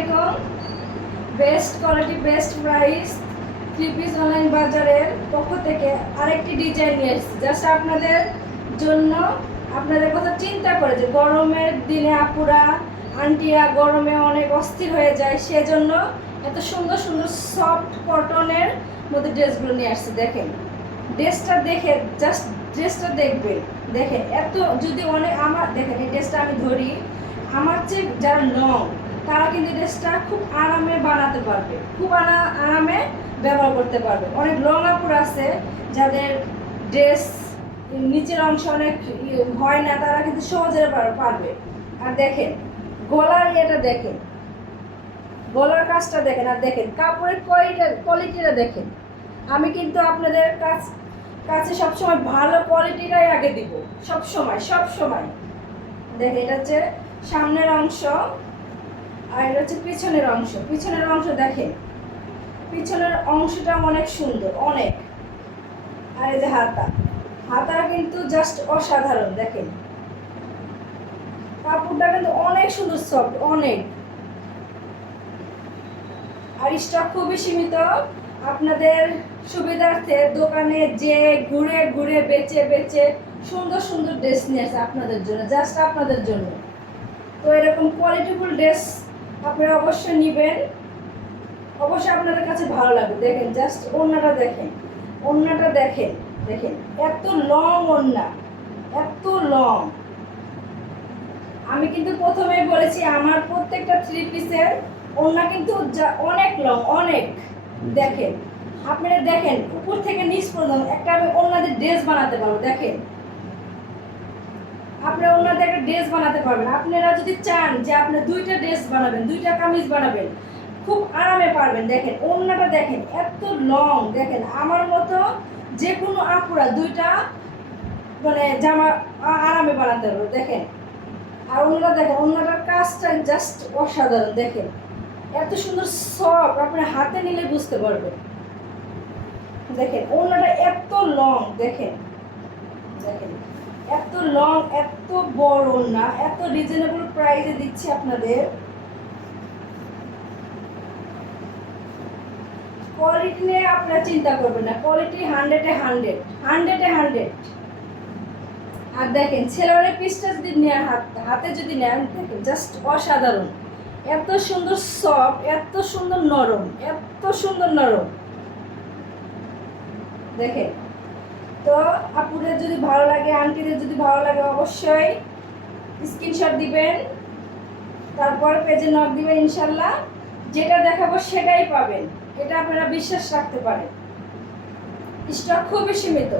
আলাইকুম best quality best price three online বাজারের পক্ষ থেকে আরেকটি ডিজাইন নিয়ে এসেছি। জাস্ট আপনাদের জন্য আপনাদের কথা চিন্তা করে যে গরমের দিনে আপুরা, আন্টিরা গরমে অনেক অস্থির হয়ে যায়, সেজন্য এত সুন্দর সুন্দর সফট কটনের মধ্যে ড্রেসগুলো নিয়ে আসছে। দেখেন ড্রেসটা দেখে জাস্ট ড্রেসটা দেখবেন। দেখেন, এত যদি অনেক আমার, দেখেন, এই ড্রেসটা আমি ধরি, আমার চেয়ে যারা লং তারা কিন্তু ড্রেসটা খুব আরামে বানাতে পারবে, খুব আরামে ব্যবহার করতে পারবে। অনেক লং আপুর আছে, যাদের ড্রেস নিচের অংশ অনেক হয় না, তারা কিন্তু সহজে পারবে। আর দেখেন, গলার ইয়েটা দেখেন। গলার কাজটা দেখেন, আর দেখেন, কাপড়ের কোয়ালিটি কোয়ালিটিটা দেখেন। আমি কিন্তু আপনাদের কাছ, কাছে সবসময় ভালো কোয়ালিটিটাই আগে দিব। সব সময় সব সময় দেখেন, এটা হচ্ছে সামনের অংশ। আর এটা হচ্ছে পিছনের অংশ। পিছনের অংশ দেখেন। পিছনের অংশটা অনেক সুন্দর, অনেক। আর এই যে হাতা। হাতা কিন্তু জাস্ট অসাধারণ, দেখেন। কাপড়টা কিন্তু অনেক সুন্দর সফট অনেক। আর স্টক খুবই সীমিত। আপনাদের সুবিধার্থে দোকানে যে ঘুরে ঘুরে বেচে বেচে সুন্দর সুন্দর ড্রেস নিয়ে আসে আপনাদের জন্য জাস্ট আপনাদের জন্য। তো এরকম কোয়ালিটিফুল ড্রেস আপনারা অবশ্যই নেবেন। অবশ্যই আপনাদের কাছে ভালো লাগবে। দেখেন জাস্ট ওড়নাটা দেখেন। ওড়নাটা দেখেন দেখেন। এত লং ওড়না, এত লং আমি কিন্তু প্রথমেই বলেছি, আমার প্রত্যেকটা থ্রি পিসের ওড়না কিন্তু অনেক লং অনেক। দেখেন, আপনারা দেখেন, উপর থেকে নিচ পর্যন্ত একটা আমি ওড়নাদের ড্রেস বানাতে পারব। দেখেন আপনারা ওনাদের একটা ড্রেস বানাতে পারবেন। আপনারা যদি চান যে আপনি দুইটা ড্রেস বানাবেন, দুইটা কামিজ বানাবেন, খুব আরামে পারবেন। দেখেন, ওড়নাটা দেখেন, এত লং, দেখেন, আমার মতো যে কোনো আপুরা দুইটা মানে জামা আরামে বানাতে পারবে, দেখেন। আর ওনারা দেখেন ওনাটার কাজটা জাস্ট অসাধারণ, দেখেন। এত সুন্দর সফট আপনি হাতে নিলে বুঝতে পারবেন। দেখেন ওনাটা এত লং, দেখেন। দেখেন। এত লং এত বড় না, এত রিজনেবল প্রাইসে দিচ্ছি আপনাদের। কোয়ালিটি নিয়ে আপনারা চিন্তা করবেন না কোয়ালিটি হান্ড্রেডে হান্ড্রেড হান্ড্রেডে হান্ড্রেড আর দেখেন ছেলের পিসটা যদি নেন হাত, হাতে যদি নেন দেখেন জাস্ট অসাধারণ। এত সুন্দর সফট এত সুন্দর নরম, এত সুন্দর নরম। দেখেন তো আপুদের যদি ভালো লাগে, আন্টিদের যদি ভালো লাগে, অবশ্যই স্ক্রিনশট দিবেন। তারপর পেজে নক দিবেন, ইনশাল্লাহ। যেটা দেখাবো সেটাই পাবেন। এটা আপনারা বিশ্বাস রাখতে পারেন। স্টক খুবই সীমিত।